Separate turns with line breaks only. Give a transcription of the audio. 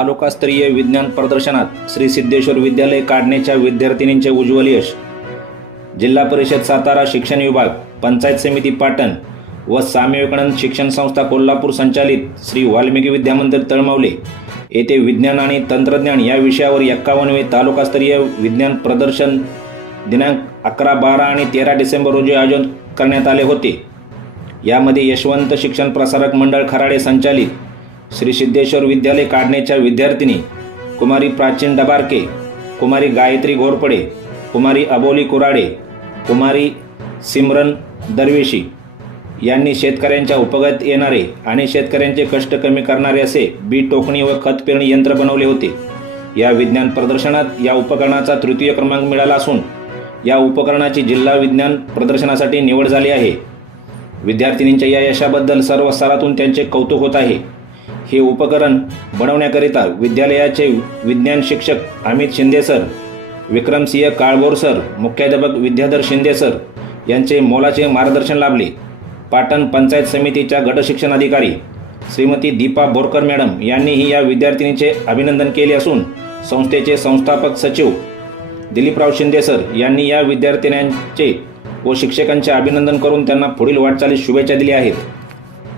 तालुकास्तरीय विज्ञान प्रदर्शनात श्री सिद्धेश्वर विद्यालय काढण्याच्या विद्यार्थिनींचे उज्ज्वल यश. जिल्हा परिषद सातारा शिक्षण विभाग पंचायत समिती पाटण व स्वामी विवेकानंद शिक्षण संस्था कोल्हापूर संचालित श्री वाल्मिकी विद्यामंदिर तळमावले. येथे विज्ञान आणि तंत्रज्ञान या विषयावर एक्कावन्नवे तालुकास्तरीय विज्ञान प्रदर्शन दिनांक अकरा बारा आणि तेरा डिसेंबर रोजी आयोजन करण्यात आले होते. यामध्ये यशवंत शिक्षण प्रसारक मंडळ खराडे संचालित श्री सिद्धेश्वर विद्यालय काढण्याच्या विद्यार्थिनी कुमारी प्राचीन डबारके कुमारी गायत्री घोरपडे कुमारी अबोली कुराडे कुमारी सिमरन दरवेशी यांनी शेतकऱ्यांच्या उपगत येणारे आणि शेतकऱ्यांचे कष्ट कमी करणारे असे बी टोकणी व खत पेरणी यंत्र बनवले होते. या विज्ञान प्रदर्शनात या उपकरणाचा तृतीय क्रमांक मिळाला असून या उपकरणाची जिल्हा विज्ञान प्रदर्शनासाठी निवड झाली आहे. विद्यार्थिनींच्या या यशाबद्दल सर्व स्तरातून त्यांचे कौतुक होत आहे. हे उपकरण बनवण्याकरिता विद्यालयाचे विज्ञान शिक्षक अमित शिंदे सर विक्रमसिंह काळबोर सर मुख्याध्यापक विद्याधर शिंदे सर यांचे मोलाचे मार्गदर्शन लाभले. पाटण पंचायत समितीच्या गटशिक्षण अधिकारी श्रीमती दीपा बोरकर मॅडम यांनीही या विद्यार्थिनीचे अभिनंदन केले असून संस्थेचे संस्थापक सचिव दिलीपराव शिंदे सर यांनी या विद्यार्थिन्यांचे व शिक्षकांचे अभिनंदन करून त्यांना पुढील वाटचालीस शुभेच्छा दिल्या आहेत.